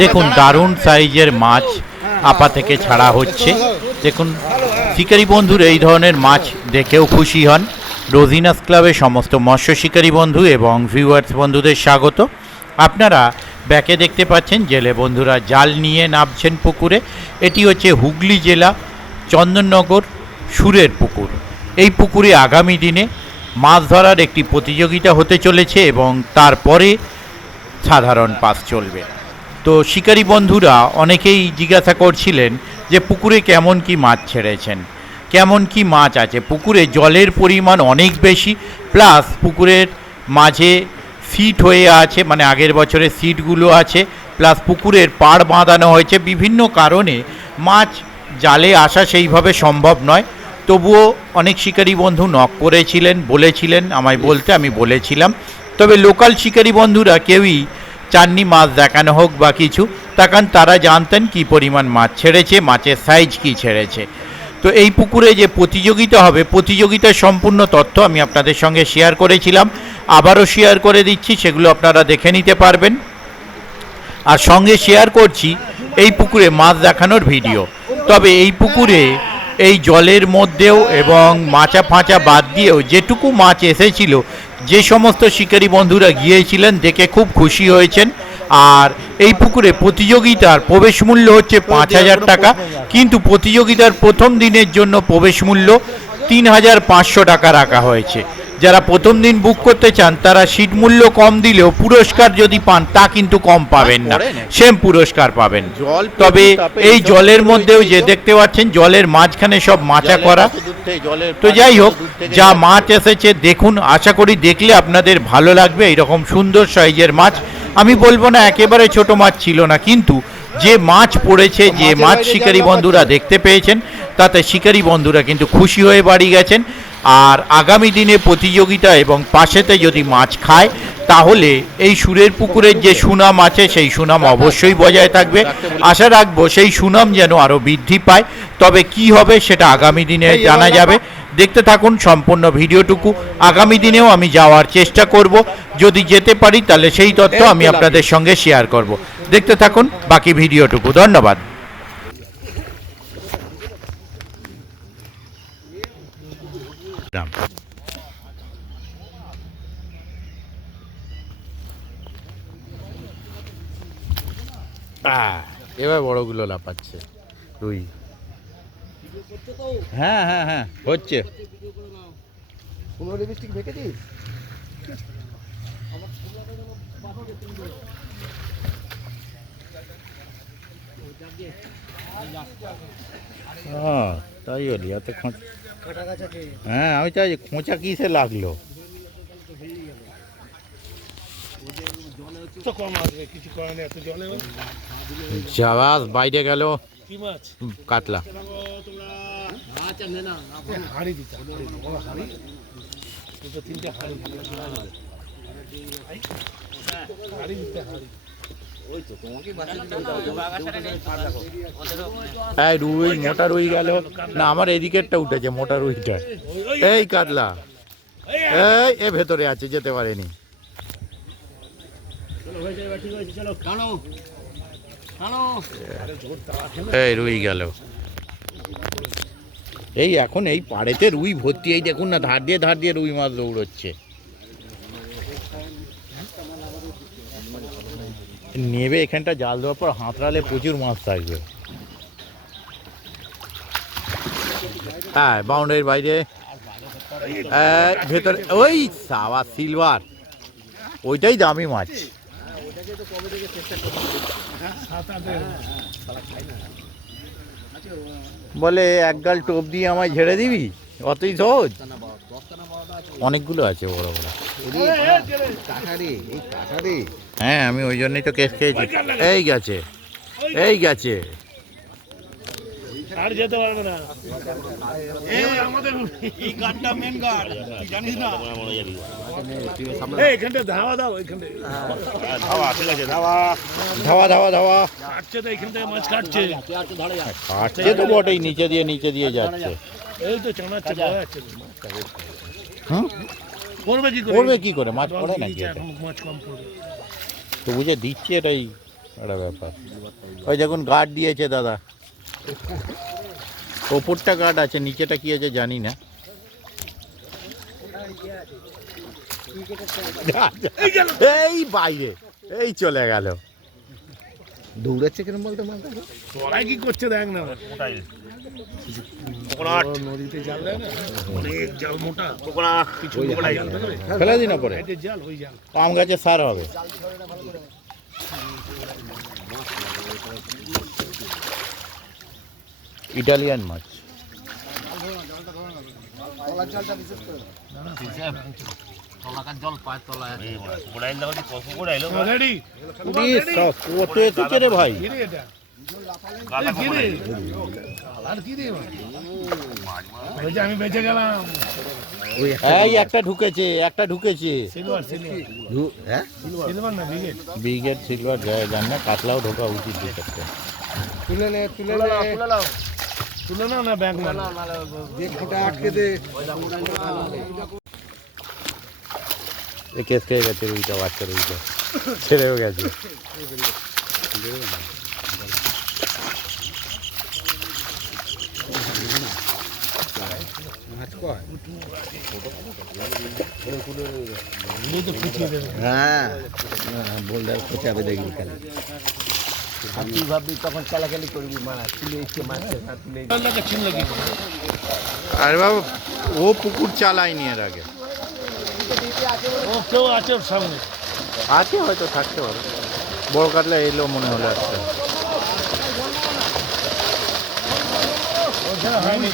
দেখুন দারুণ সাইজের মাছ আপা থেকে ছাড়া হচ্ছে। দেখুন শিকারী বন্ধুর এই ধরনের মাছ দেখেও খুশি হন। রোজিনাস ক্লাবের সমস্ত মৎস্য শিকারী বন্ধু এবং ভিউয়ার্স বন্ধুদের স্বাগত। আপনারা ব্যাকে দেখতে পাচ্ছেন জেলে বন্ধুরা জাল নিয়ে নামছেন পুকুরে। এটি হচ্ছে হুগলি জেলা চন্দননগর সুরের পুকুর। এই পুকুরে আগামী দিনে মাছ ধরার একটি প্রতিযোগিতা হতে চলেছে এবং তারপরে সাধারণ পাস চলবে। তো শিকারী বন্ধুরা অনেকেই জিজ্ঞাসা করছিলেন যে পুকুরে কেমন কি মাছ ছেড়েছেন, কেমন কি মাছ আছে। পুকুরে জলের পরিমাণ অনেক বেশি, প্লাস পুকুরের মাঝে সিট হয়ে আছে, মানে আগের বছরের সিটগুলো আছে, প্লাস পুকুরের পাড় বাঁধানো হয়েছে। বিভিন্ন কারণে মাছ জালে আসা সেইভাবে সম্ভব নয়। তবুও অনেক শিকারী বন্ধু নক করেছিলেন, বলেছিলেন আমায় বলতে, আমি বলেছিলাম। তবে লোকাল শিকারী বন্ধুরা কেউই চাননি মাছ দেখানো হোক বা কিছু, তখন তারা জানতেন কি পরিমাণ মাছ ছেড়েছে, মাছের সাইজ কি ছেড়েছে। তো এই পুকুরে যে প্রতিযোগিতা হবে, প্রতিযোগিতার সম্পূর্ণ তথ্য আমি আপনাদের সঙ্গে শেয়ার করেছিলাম, আবারও শেয়ার করে দিচ্ছি, সেগুলো আপনারা দেখে নিতে পারবেন। আর সঙ্গে শেয়ার করছি এই পুকুরে মাছ দেখানোর ভিডিও। তবে এই পুকুরে এই জলের মধ্যেও এবং মাচা ফাঁচা বাদ দিয়েও যেটুকু মাছ এসেছিল, যে সমস্ত শিকারী বন্ধুরা গিয়েছিলেন দেখে খুব খুশি হয়েছেন। আর এই পুকুরে প্রতিযোগিতার প্রবেশ মূল্য হচ্ছে 5,000 টাকা, কিন্তু প্রতিযোগিতার প্রথম দিনের জন্য প্রবেশ মূল্য 3,500 টাকা রাখা হয়েছে। যারা প্রথম দিন বুক করতে চান তারা সিট মূল্য কম দিলেও পুরস্কার যদি পান তা কিন্তু কম পাবেন না, সেম পুরস্কার পাবেন। তবে এই জলের মধ্যেও যে দেখতে পাচ্ছেন জলের মাঝখানে সব মাচা করা। তো যাই হোক, যা মাছ এসেছে দেখুন, আশা করি দেখলে আপনাদের ভালো লাগবে। এইরকম সুন্দর সাইজের মাছ, আমি বলবো না একেবারে ছোট মাছ ছিল না, কিন্তু যে মাছ পড়েছে, যে মাছ শিকারী বন্ধুরা দেখতে পেয়েছেন, তাতে শিকারী বন্ধুরা কিন্তু খুশি হয়ে বাড়ি গেছেন। আর আগামী দিনে প্রতিযোগিতা এবং পাশেতে যদি মাছ খায়, তাহলে এই সুরের পুকুরের যে সুনাম আছে সেই সুনাম অবশ্যই বজায় থাকবে। আশা রাখবো সেই সুনাম যেন আরও বৃদ্ধি পায়। তবে কি হবে সেটা আগামী দিনে জানা যাবে। দেখতে থাকুন সম্পূর্ণ ভিডিওটুকু। আগামী দিনেও আমি যাওয়ার চেষ্টা করব, যদি যেতে পারি তাহলে সেই তথ্য আমি আপনাদের সঙ্গে শেয়ার করব। দেখতে থাকুন বাকি ভিডিওটুকু। ধন্যবাদ। এবার বড়গুলো লাফাচ্ছে রুই। হ্যাঁ হ্যাঁ হ্যাঁ হচ্ছে। তাই বলি এত হ্যাঁ, আমি চাই খোঁচা কিসে লাগলো। জাহাজ বাইরে গেল, কাতলা। রুই, মোটা রুই গেল না, আমার এদিকেরটা উঠেছে মোটা রুইটা। এই কাতলা, এই ভেতরে আছে, যেতে পারেনি। এই রুই গেল। এই এখন এই পাড়েতে রুই ভর্তি, এই দেখুন না, ধার দিয়ে রুই মাছ দৌড়চ্ছে। নেবে এখানটা জাল দেওয়ার পর হাতড়ালে প্রচুর মাছ থাকবে। হ্যাঁ, বাউন্ডারির বাইরে ভেতরে ওই সাওয়া সিলভার, ওইটাই দামি মাছ। বলে এক গাল টোপ দিয়ে আমায় ঝেড়ে দিবি, অতই সহজ। অনেকগুলো আছে বড় বড়। হ্যাঁ, আমি ওই জন্যই তো কেস খেয়েছি। এই গেছে, এই গেছে। আর যেতে পারবে না, এই আমাদের এই গাড়টা মেন গাড়, তুই জানিস না? এই এখানটা ধাওয়া দাও, এখানটা ধাওয়া ঠিক আছে, ধাওয়া ধাওয়া ধাওয়া ধাওয়া কাটছে তো, এখান থেকে মাছ কাটছে, কাটছে তো বটেই, নিচে দিয়ে যাচ্ছে। এই তো চানাচ্ছে, যাচ্ছে। হ্যাঁ, করবে কি করে মাছ পড়ে নাকি? মাছ কম পড়বে তো বুঝে দিচ্ছে, এটাই একটা ব্যাপার। ওই দেখুন গার্ড দিয়েছে দাদা, ওপরটা গার্ড আছে, নিচেটা কি আছে জানি না। এই বাইরে, এই চলে গেল। দৌড়াচ্ছে কেন বলতে মালটা কি করছে দেখ না। নদীতে জাল দেয় না, অনেক জাল মোটা ফেলে দিন পরে জাল, ওই জাল আম গাছে সার হবে। ইটালিয়ান মাছ। জল পায় তলায় কত এসেছে রে ভাই। আমি বেঁচে গেলাম। এই একটা ঢুকেছে, একটা ঢুকেছে। সিলভার না ব্রিগেড? ব্রিগেড সিলভার যায় জান না, কাতলাও ঢোকা উচিত। তুলে নে, তুলে নাও না ব্যাগ আটকে দে। কেস খেয়ে গেছে রুইটা, বাচ্চা রুইটা ছেড়েও গেছে। হ্যাঁ বোল্ডার খোঁচাবে দেখবি খালি। আর তুই ভাববি তখন চালাচালি করবি, মারা তুলে এসে মারছে না তুলে। আরে বাবা, ও পুকুর চালায়নি এর আগে। ও কেউ আছে ওর সামনে, আছে হয়তো, থাকতে পারে। বড় কাতলা এলো মনে হলো একটা। হয়নি।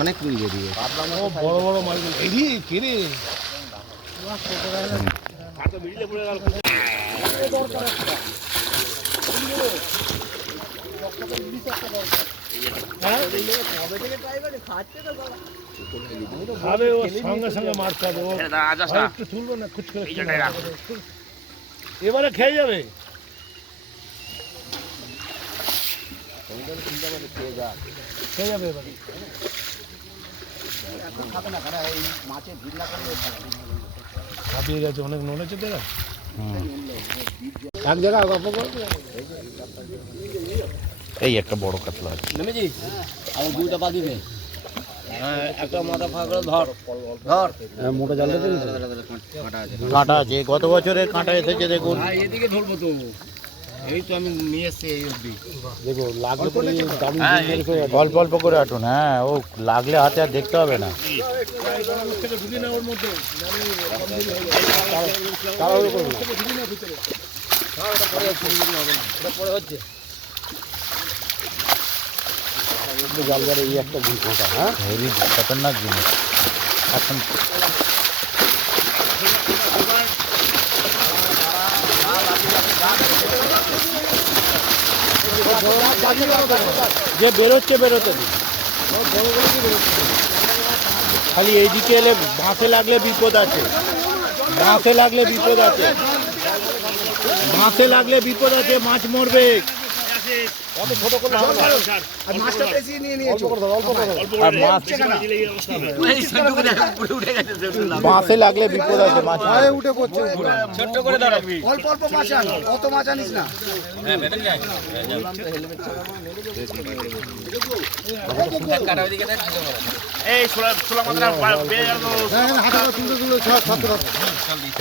অনেক রুই বেরিয়ে ও বড় বড় মাছ এদিকে কেড়ে। খাবে ও সঙ্গে সঙ্গে মাছ খাবে। ও একটু তুলবো না, খুচ করে এবারে খেয়ে যাবে। খেয়ে যাবে এবারে। খাপিয়ে গেছে, অনেক নড়েছে তো এক জায়গায় গল্প করবে। এই একটা বড় কাতলা আছে। নেমেছিস? আমি দুইটা পা দিবে। হ্যাঁ একটা মোটা ফাঁকড়া ধর ধর। মোটা জাল দিতে কাঁটা আছে, গত বছরের কাঁটা এসেছে দেখুন। এদিকে ধরবো তো, এই তো আমি নিয়ে এসছি এই অবধি। দেখো লাগলে পরে অল্প অল্প করে আটুন। হ্যাঁ, ও লাগলে হাতে আর দেখতে হবে না। জালগারে এই একটা কাঁটা। হ্যাঁ হেভি খতরনাক জিনিস। এখন যে বেরোচ্ছে বেরোতে দিন। খালি এইদিকে এলে বাঁশে লাগলে বিপদ আছে, বাঁশে লাগলে বিপদ আছে, বাঁশে লাগলে বিপদ আছে, মাছ মরবে। আর মাছ বাঁশে লাগলে বিপদ আছে, মাছ উঠে পড়ছে। ছোট্ট করে ধরো, অল্প অল্প মাছ আন, অত মাছ আনিস না।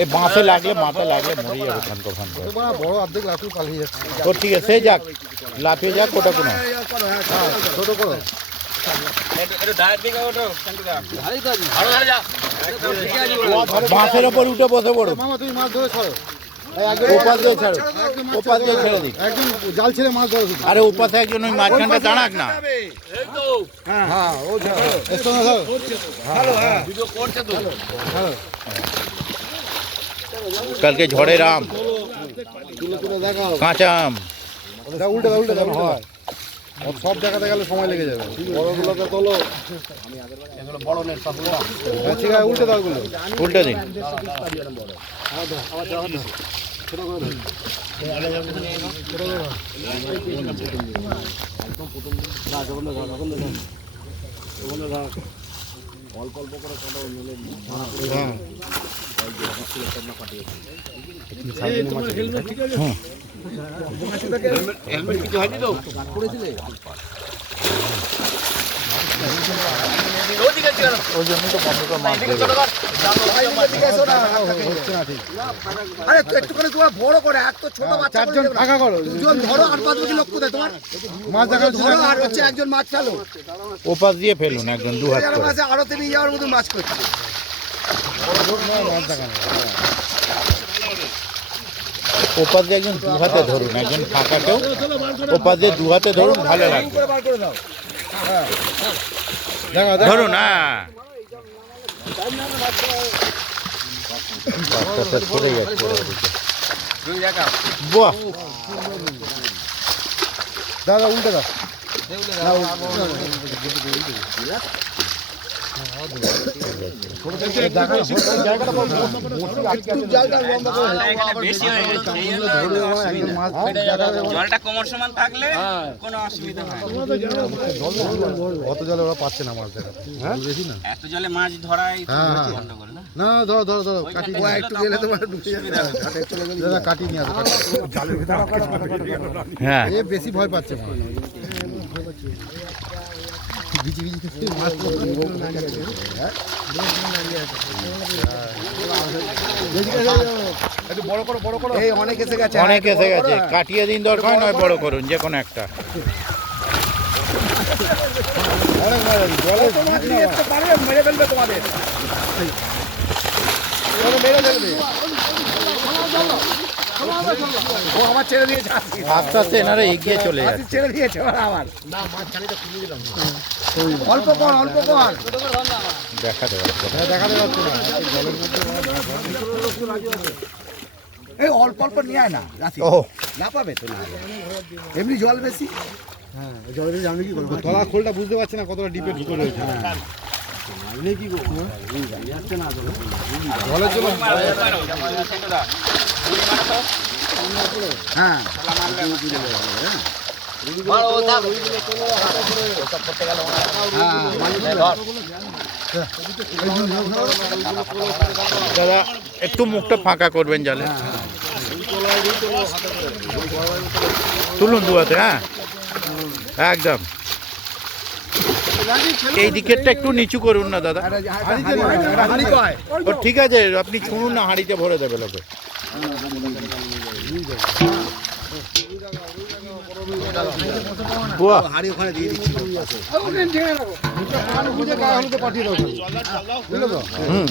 এই বাঁশে লাগলে, মাথায় লাগলে মরে যাবে ফানকো ফানকো। বড় অর্ধেক লাঠি পালিয়ে যাচ্ছে। ও ঠিক আছে, সে যাক, লাফিয়ে যাক, ওটা কোনো ছোট করো। বাঁশের ওপর উঠে বসে পড়ো। মামা তুমি মাছ ধরে ছাড়ো, ওপাশ দিয়ে ছাড়ো, ওপাশ দিয়ে ছেড়ে দিন। একদম জাল ছেড়ে মাছ ধরো। আরে ওপাশে একজন ওই মাঝখানটা দাঁড়াক না। হ্যাঁ ও এসো না ধরো। ভালো হ্যাঁ কালকে ঝড়ের আম, তুলে তুলে দেখাও। কাঁচা আম। উল্টে উল্টে দেখানো হয়, সব জায়গাতে গেলে সময় লেগে যাবে। বড়গুলোকে তোলো, ঠিক আছে উল্টে দাও গুলো, উল্টে দিন। তোমার হেলমেট ঠিক আছে? হেলমেট কিছু হয়নি তো পড়েছিলে ওই জন্যই তো বন্ধ করে মাছ দেবে। আরে একটুখানি তোমার বড় করে, এক তো ছোট বাচ্চা চারজন ফাঁকা করো, দুজন ধরো আর 5 কেজি লোক কোথায় তোমার মাছ দেখা ধরো, আর হচ্ছে একজন মাছ ফেলো, ওপাশ দিয়ে ফেলুন একজন 2 হাত করে। মাছে আরো নিয়ে যাওয়ার মতো মাছ করছে। ওপাশ দিয়ে একজন 2 হাতে ধরুন, একজন ফাঁকা কেউ ওপাশ দিয়ে 2 হাতে ধরুন, ভালো লাগবে। বার করে দাও। ধরুন, হ্যাঁ বাচ্চাটা পড়ে যাচ্ছে ওদিকে। বাহ, দাদা উল্টে দাও। জলটা কোমর সমান থাকলে কোনো অসুবিধা হয় অত জলে ওরা পাচ্ছে না মাছ দেখা, বেশি না। এত জলে মাছ ধরাই গন্ডগোল না। না ধরো ধরো ধরো, কাটি একটু গেলে তোমার ঢুকে যাবে, দাদা কাটি নিয়ে আসো, জালের ভিতরে হ্যাঁ এ বেশি ভয় পাচ্ছে মাছ। বিচি বিচি থেকে মাছ একটু বড় করো, বড় করো। এই অনেক এসে গেছে, অনেক এসে গেছে, কাটিয়ে দিন দরকার নয়, বড় করুন যে কোনো একটা। মেরে ফেলবে তোমাদের, মেরে ফেলবে। ও আমার ছেড়ে দিয়েছে, আস্তে আস্তে এনারা এগিয়ে চলে যাচ্ছে। ছেড়ে দিয়েছে আবার। অল্প কর, অল্প কর। দেখাতে পারছে না। দেখাতে পারছে না এই অল্প অল্প নিয়ে আয় না রাশি, ও না পাবে তো না, এমনি জল বেশি। হ্যাঁ জল বেশি, আমি কি করবো, তলা খোলটা বুঝতে পারছি না কতটা ডিপে ঢুকে রয়েছে। কি করবো জলের জন্য, হ্যাঁ দাদা একটু মুখটা ফাঁকা করবেন জালে, তুলুন 2 হাতে, হ্যাঁ একদম। এই দিকেরটা একটু নিচু করুন না দাদা। ও ঠিক আছে, আপনি ছুঁড়ুন না, হাঁড়িতে ভরে দেবে লোকে। বাহ, হাড়ি ওখানে দিয়ে দিচ্ছি, পাঠিয়ে দাও, বুঝলো তো? হুম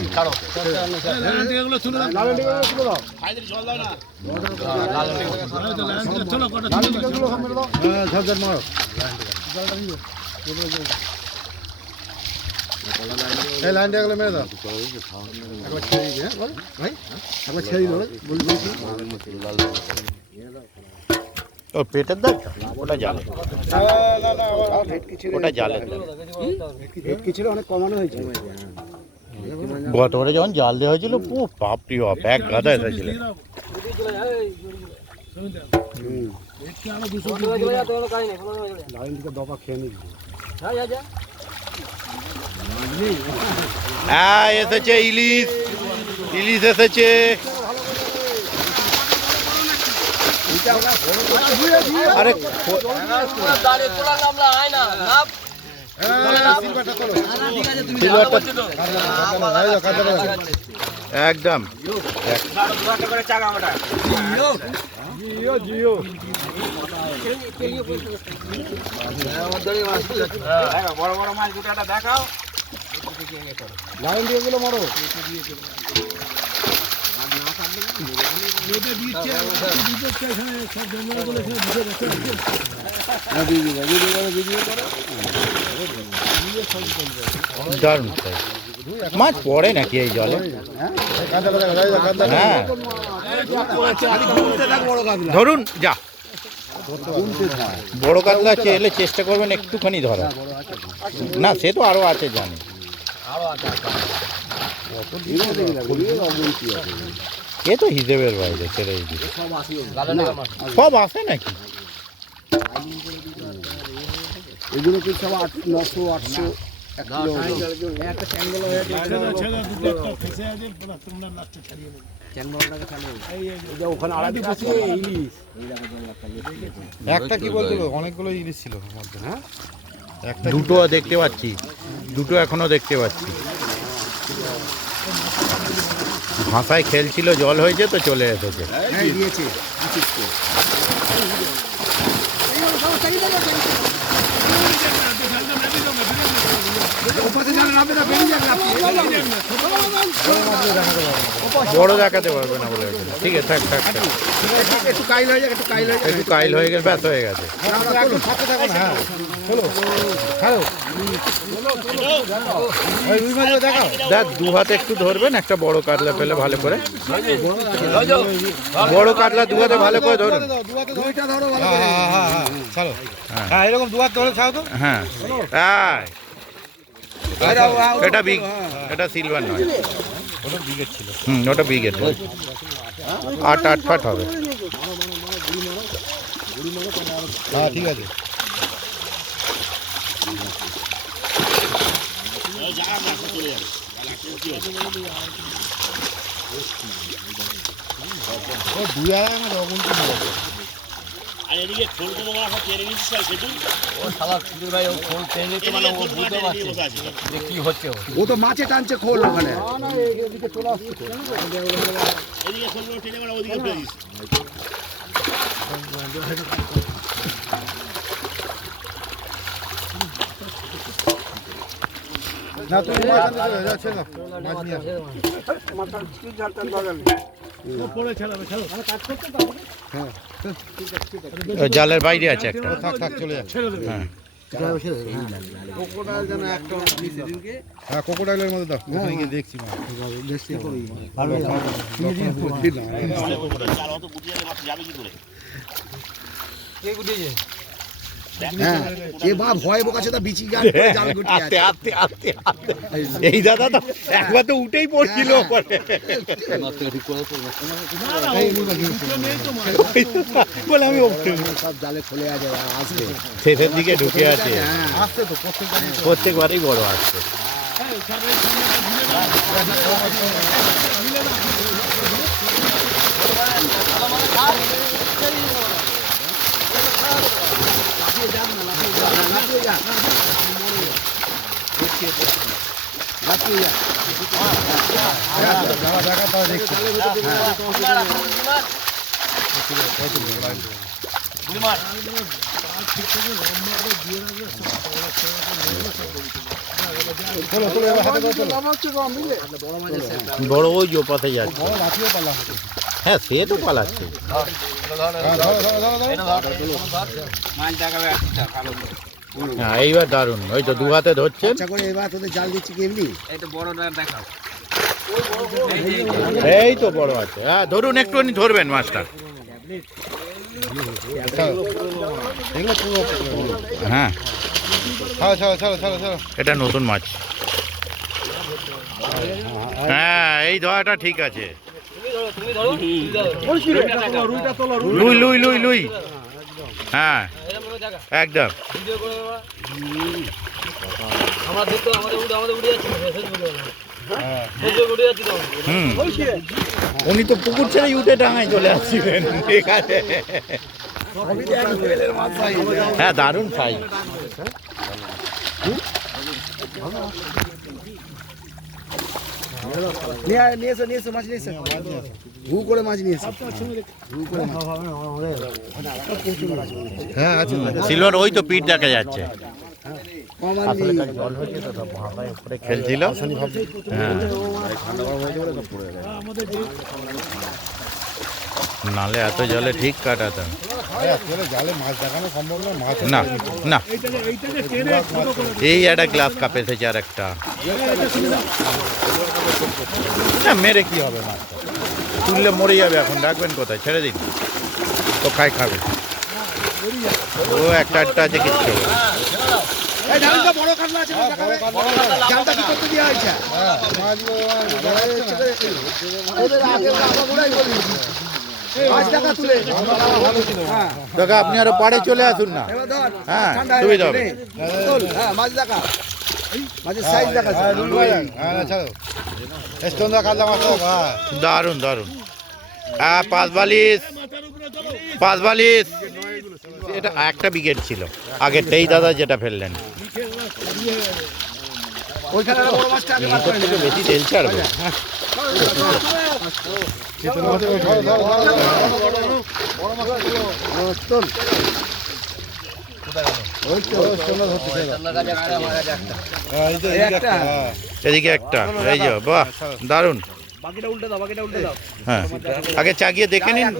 ঝরঝর মারো, এই লাইনটা গেলে মেরে দাও, একবার ছেড়ে দিবি, হ্যাঁ বল ভাই, একবার ছেড়ে দিল বলছি। ও পেটের দাগ, ওটা জালে, ওটা জালের দাগ। ভেটকি ছিল, অনেক কমানো হয়েছে। গতবারে যখন জাল দেওয়া হয়েছিল, ও বাপরি বাপ, এক গাদা এসেছিল। লাইন থেকে দফা খেয়ে নিবি। হ্যাঁ এসেছে ইলিশ, ইলিশ এসেছে। আরে একদম বড় বড় মাছ দুটো দেখাও। লাইন দিয়ে গেলে মারো। দারুণ মাছ পড়ে নাকি এই জলে? হ্যাঁ ধরুন, যা বড় কাতলা এলে চেষ্টা করবেন একটুখানি ধরা। না সে তো আরো আছে জানি, এ তো হিসেবের বাইরে, ছেড়ে সব আসে নাকি? এগুলো কি সব 900 800 ছেড়ে ছেড়ে দুটো একটা ফেসে আছে তোমরা লাস্টে ছাড়িয়ে নেবে ওখানে আড়াই আছে ইলিশ। একটা কি বলতে অনেকগুলো ইলিশ ছিল মধ্যে, হ্যাঁ দুটো দেখতে পাচ্ছি, দুটো এখনো দেখতে পাচ্ছি। ভাষায় খেলছিল, জল হয়েছে তো চলে এসেছে। দিয়েছে বড় দেখাতে পারবে না বলে, ঠিক আছে থাক থাক থাক। একটু কাইল হয়ে যাক, একটু কাইল হয়ে একটু কাইল হয়ে গেছে, ব্যথ হয়ে গেছে। দেখ দু হাতে একটু ধরবেন, একটা বড় কাতলা পেলে ভালো করে, বড় কাতলা দু হাতে ভালো করে ধরুন। দুইটা ধরো ভালো হ্যাঁ হ্যাঁ, এরকম দুহাত ধরে ছাও তো। হ্যাঁ এটা বিগ, এটা সিলভার নয়, ওটা বিগেট ছিল। ওটা বিগের 8 ফাট হবে। হ্যাঁ ঠিক আছে। ও 2 রকম ও তো মাছে টানছে খোল ওখানে। না তুমি যাচ্ছে না মাছ নিয়ে পরে ছাড়াবে, ছাড়ো। জালের বাইরে আছে একটা। থাক থাক চলে যাচ্ছে। ছেড়ে দেবে। হ্যাঁ কোকোডাইল যেন একটা হ্যাঁ কোকোডাইলের মধ্যে দাও, ওখানে গিয়ে দেখছি মাছ দেখছি হ্যাঁ এ বা ভয় বোকাছে তা বিচি গান করে জাল গুটিয়ে আছে। আস্তে আস্তে আস্তে, এই দাদা তো একবার তো উঠেই পড়ছিল বলে আমি সব জালে খুলে আছে, আসবে শেষের দিকে ঢুকে আছে, আসছে তো প্রত্যেকবারই বড় আসছে। বড় ওই যে পাশে যাচ্ছে, হ্যাঁ সে তো পালাচ্ছে। মাছ দেখাবে একটা ভালো করে। হ্যাঁ এইবার দারুণ, ওই তো দু হাতে ধরছেন। আচ্ছা করে এবার তোদের জাল দিচ্ছি কি এমনি এই তো বড়টা দেখাও। এই তো বড় আছে, হ্যাঁ ধরুন একটুখানি ধরবেন মাছটা। হ্যাঁ এটা নতুন মাছ। হ্যাঁ এই ধরাটা ঠিক আছে। লুই লুই লুই লুই, হ্যাঁ একদম। উনি তো পুকুর ছেড়ে উঠে ডাঙায় চলে আসছিলেন, ঠিক আছে। হ্যাঁ দারুণ সাইজ। নিয়ে এসো মাছ নিয়ে এসো, ঘু করে মাছ নিয়ে এসো। হ্যাঁ আচ্ছা সিলভার ওই তো পিঠ দেখা যাচ্ছে, কমান নেই। জল হয়েছে তো ভাষায় উপরে খেলছিল। হ্যাঁ নালে এত জলে ঠিক কাটাতাম জালে মাছ দেখানো সম্ভব না, মাছ না না। এইটাকে টেনে ছোট করে এই একটা গ্লাস কাপ এসেছে আর একটা, না মেরে কি হবে মাছটা, তুললে মরে যাবে। এখন রাখবেন কোথায়, ছেড়ে দিন তো খাবে। ও একটা আছে কিচ্ছু। এই জালটা বড় কাতলা আছে, জালটা কি করতে দেওয়া হয়েছে? ওদের আগে আমরা বড়াই বলি মাছ দেখা তুলে। হ্যাঁ দাদা আপনি আরো পাড়ে চলে আসুন না, এবার ধর হ্যাঁ ঠান্ডা হয়ে সুবিধা গেছে হবে। রে। চল, হ্যাঁ মাছ দেখা মাছের সাইজ দেখা দারুণ দারুণ। হ্যাঁ, 5 বালিশ। এটা একটা বিকেট ছিল আগেরটাই দাদা যেটা ফেললেন। ওইখানে বড় মাছটা আগে বার করে থেকে বেশি তেল ছাড়বে। এদিকে একটা, এই যে বাহ দারুণ। হ্যাঁ, আগে চাগিয়ে দেখে নিন।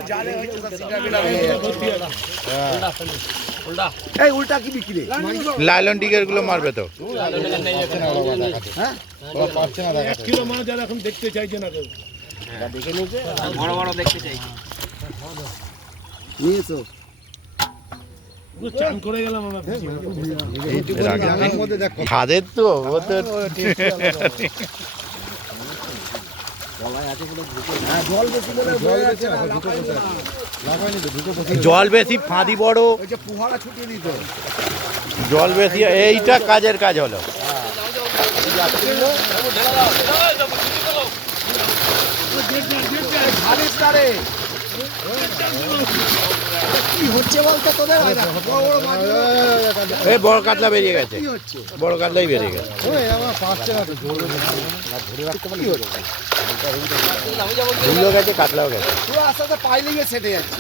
এই উল্টা কি বিক্রি লাইলন টিকের গুলো মারবে তো। হ্যাঁ 1 কিলো মাছ আর এখন দেখতে চাইছে না কেউ। বড় বড় দেখতে চাই। নিয়েছো পুরো চান করে গেলাম আমরা। খাদের তো ও তো জল বেশি বলে হয়ে যাচ্ছে না, জল বেশি, ফাঁদি বড়, ওই যে পুহারা ছুটিয়ে দিত জল বেশি, এইটা কাজের কাজ হলো। ভারিস না রে কি হচ্ছে বলতো তোদের বড় বড় মাছগুলো এই বড় কাতলা বেরিয়ে গেছে, কি হচ্ছে বড় কাতলাই বেরিয়ে গেছে। ঝুলও গেছে, কাতলাও গেছে। পুরো আস্তে আস্তে পাইলিংয়ে সেটে যাচ্ছে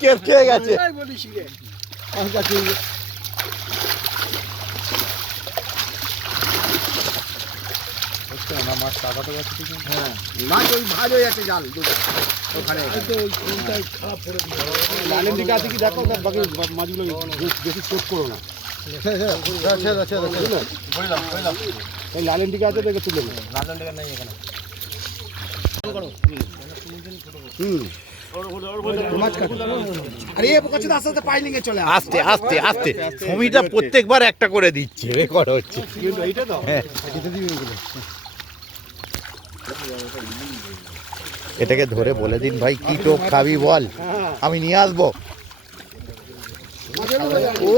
কেস খেয়ে গেছে। মাছ ওই ভাজ হয়ে যাচ্ছে জাল দুটো ওখানে লালের দিকে আছে কি দেখো বাকি মাছগুলো বেশি চোট করো না এই লালের দিকে আছে দেখে তুলে আরে এ পোকা আস্তে আস্তে পাইলিং এ চলে আস্তে আস্তে আস্তে সমীটা প্রত্যেকবার একটা করে দিচ্ছে, রেকর্ড হচ্ছে। এইটা তো হ্যাঁ, এটাকে ধরে বলে দিন ভাই কি টোপ খাবি বল, আমি নিয়ে আসবো। ও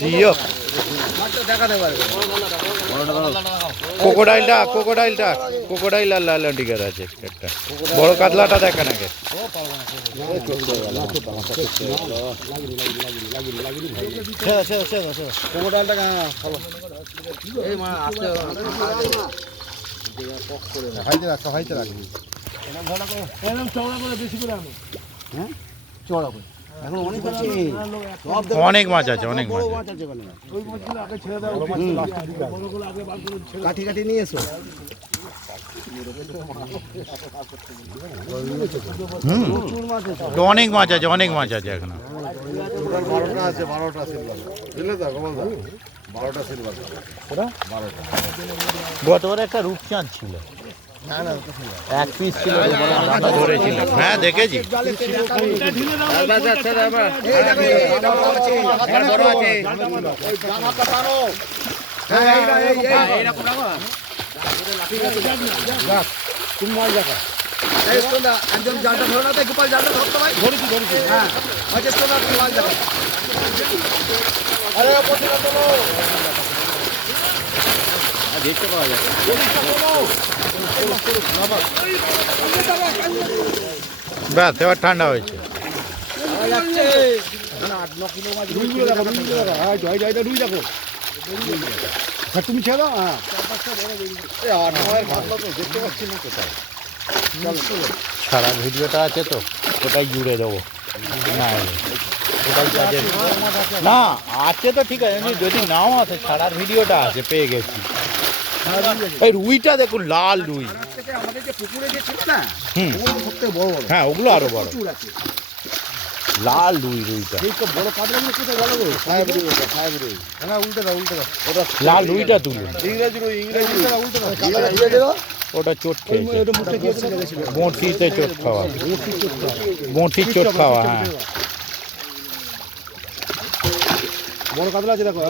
জিও কোকোডাইল আর লাল টিকার আছে একটা। বড় কাতলাটা দেখেন আগে। এরকম চওড়া করে বেশি করে আনো। চড়া করে এখন অনেক আছে অনেক মাছ আছে, অনেক মাছ আছে। আছে ওখানে ওই মাছগুলো আগে ছেড়ে দাও, বড়গুলো আগে বার করে ছেড়ে কাঠি কাঠি নিয়ে এসো অনেক মাছ আছে, অনেক মাছ আছে এখনো। গতবার একটা রূপচাঁদ ছিল, এক পিস ছিল, ধরেছিল। হ্যাঁ দেখেছি। একজন জালটা ধরে না তাই গোপাল জালটা ধরতে ভাই ধরেছি হ্যাঁ মাছ দেখা আরে দেখতে পাওয়া যায় ব্যাস এবার ঠান্ডা হয়েছে। তুমি ছেড়ো হ্যাঁ ছাড়ার ভিডিওটা আছে তো, ওটাই জুড়ে দেবো। না ওটাই কাজের না আছে তো ঠিক আছে, এমনি যদি নাও আছে ছাড়ার ভিডিওটা আছে, পেয়ে গেছি। এই রুইটা দেখুন, লাল রুই। আমাদের যে পুকুরে যে ছিল না হুম, ওগুলো সবথেকে বড় বড় হ্যাঁ ওগুলো আরো বড়, প্রচুর আছে লাল রুইটা। এই তো বড় কাতলাগুলো কোথায় গেল গো সাহেবরি হ্যাঁ উল্টে দাও ওটা লাল রুইটা তুলুন, ইংরেজি উল্টে দাও ওটা চোট খেয়েছে, বঁটিতে চোট খাওয়া, বঁটির চোট খাওয়া। হ্যাঁ বড় কাতলা আছে দেখো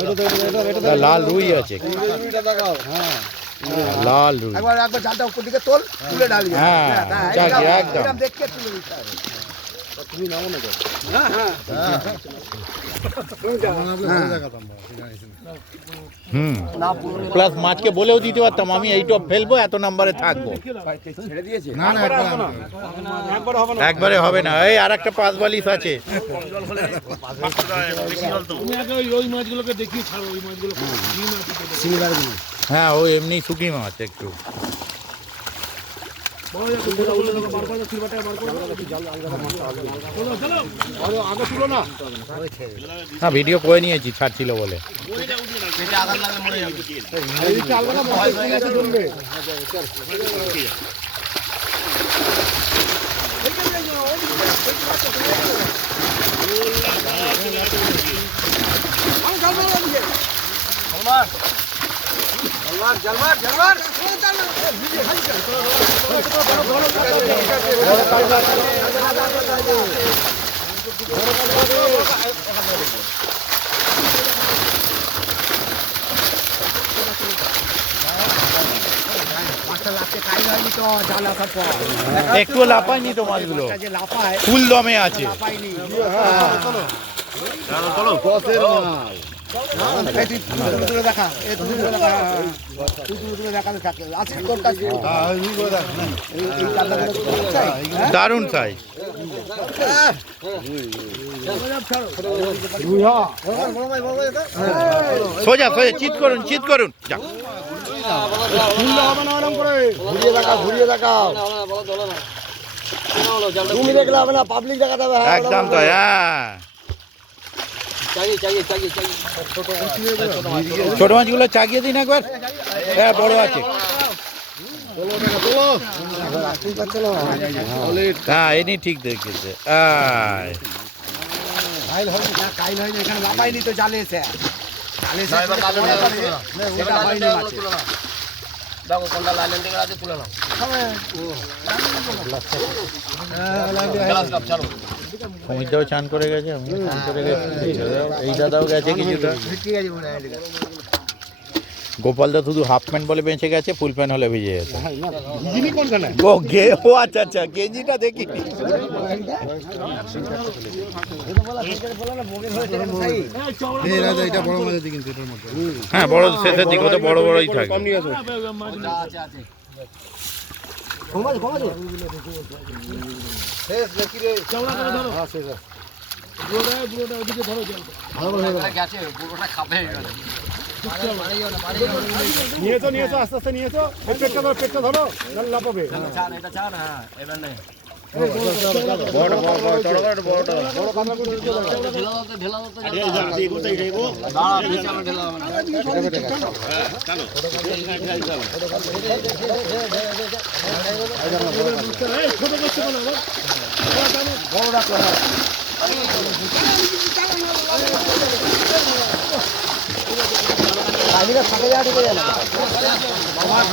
লাল রুই আছে। ইংরেজিটা দেখাও হ্যাঁ লাল রুই। একবার জালটা উপর দিকে তোল, তুলে ডালি। হ্যাঁ, যাকে একদম। এরকম দেখে তুলে দিতে হবে। প্লাস মাছকে বলেও দিতে পারতাম আমি এই টপ ফেলবো, এত নাম্বারে থাকবো। একবারে হবে না। এই আর একটা 5 বালিশ আছে। তুমি আগে ওই মাছগুলোকে দেখিয়ে ছাড়ো, ওই মাছগুলো হ্যাঁ, ও এমনি শুকি মাছ একটু। না, ভিডিও করে নিয়েছি, ছাড়ছিল বলে। একটু লাফায়নি তো মাছগুলো, ফুল দমে আছে। দারুণ সাইজ। সোজা সোজা চিৎ করুন, চিৎ করুন। যা। ঘুরিয়ে দেখাও। তুমি দেখলে হবে না, পাবলিক দেখাতে হবে। একদম তো, হ্যাঁ। ছোট মাছগুলো চাগিয়ে দিন একবার। হ্যাঁ, বড় আছে। হ্যাঁ, এনি ঠিক দেখেছে। এখানে লাফাইনি তো জালে এসে। দেখো কোনটা লাইন থেকে আছে, তুলে নাও। চলো সমিতদাও চান করে গেছে, আমি চান করে গেছি, এই দাদাও গেছে কিছুটা। গোপালদা শুধু হাফ প্যান্ট বলে বেঁচে গেছে, ফুল প্যান্ট হলে ভিজে যেত। ও আচ্ছা আচ্ছা, গেঞ্জিটা দেখি। হ্যাঁ, বড় শেষের দিকে তো বড় বড়ই থাকে। নিয়ে তো আস্তে আস্তে নিয়ে তো, পেটটা ধরো, লাফাবে।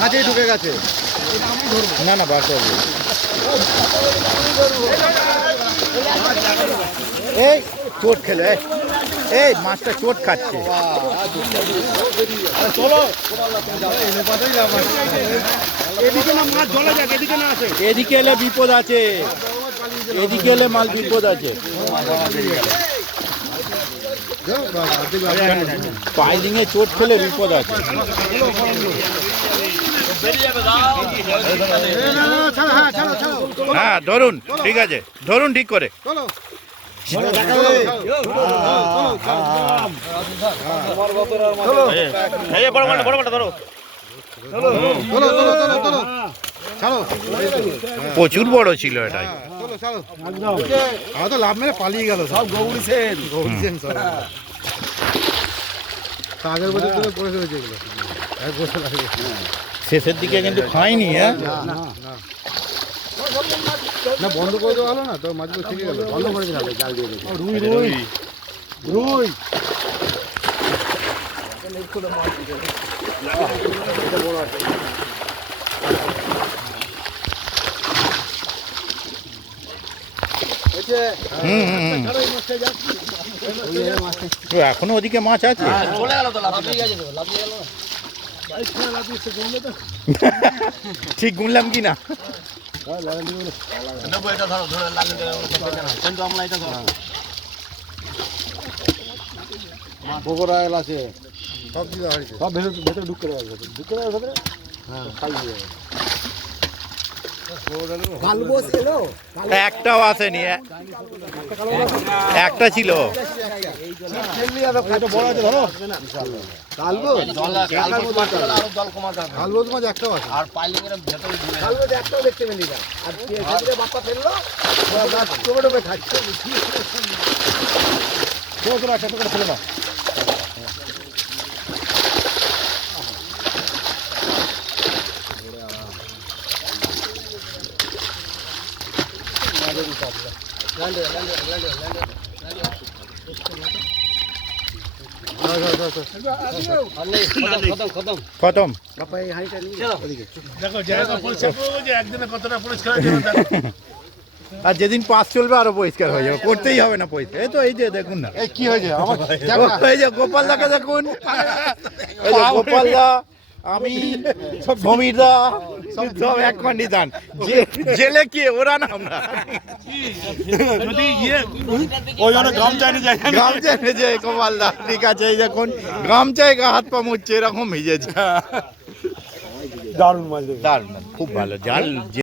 মাঝে ঢুকে গেছে। না না, বার করবো। এই চোট খেলে, এই মাছটা চোট খাচ্ছে। এদিকে না মাছ জলে যাক, এদিকে না আসে। এদিকে এলে বিপদ আছে, এদিকে এলে মাল বিপদ আছে। পাইলিং এ চোট খেলে বিপদ আছে। হ্যাঁ, ধরুন, ঠিক আছে, ধরুন ঠিক করে। প্রচুর বড় ছিল এটাই। তো লাভ মেরে পালিয়ে গেল সব। গৌরী সেন সব আগের বছর ধরে পড়ে রয়েছে এগুলো। এক বছর আগে শেষের দিকে কিন্তু খাইনি। হ্যাঁ, না বন্ধ করে দেওয়া হলো না তো, মাছগুলো থেকে গেল। বন্ধ করে দিতে হবে, জাল দিয়ে দেবে। রুই রুই রুই এখনো ওদিকে মাছ আছে। চলে গেল তো, লাফিয়ে গেছে তো, লাফিয়ে গেল না। ঠিক গুনলাম কি না? গোবরায়ল আছে সব দিতে হয়েছে সব ভেতরে ঢুকে যাবে ঢুকে যাবে ভেতরে হ্যাঁ খাই যাবে কালবোস এলো একটাও আসেনি, একটা ছিল। বড় আছে ধরো কালবোস কালবোস মাছ একটাও আছে আর কালবোস একটাও দেখতে পেলি না আর ভেতরে বাপ্পা ফেললো টোপে টোপে খাচ্ছে তোরা একটা করে ফেলে দাও খতম। দেখো জায়গা পরিষ্কার করবো যে একদিনে কতটা পরিষ্কার হয়ে যাবে দেখো। আর যেদিন পাস চলবে আরো পরিষ্কার হয়ে যাবে, করতেই হবে না পরিষ্কার। এই তো এই যে দেখুন না, এই কি হয়েছে আমার এই যে গোপাল দাকে দেখুন, এই যে গোপাল দা, আমি, সমীর দা, সব এক কন্ডিশন। জেলে কি ওরা না আমরা যদি ওই জন্য গামছায় নিয়ে যায় গামছা যে গোপাল দা, ঠিক আছে এই দেখুন গামছায় গা হাত পা মুচ্ছে এরকম ভিজেছে। দারুণ মাছ দেবে। দারুণ, খুব ভালো জাল।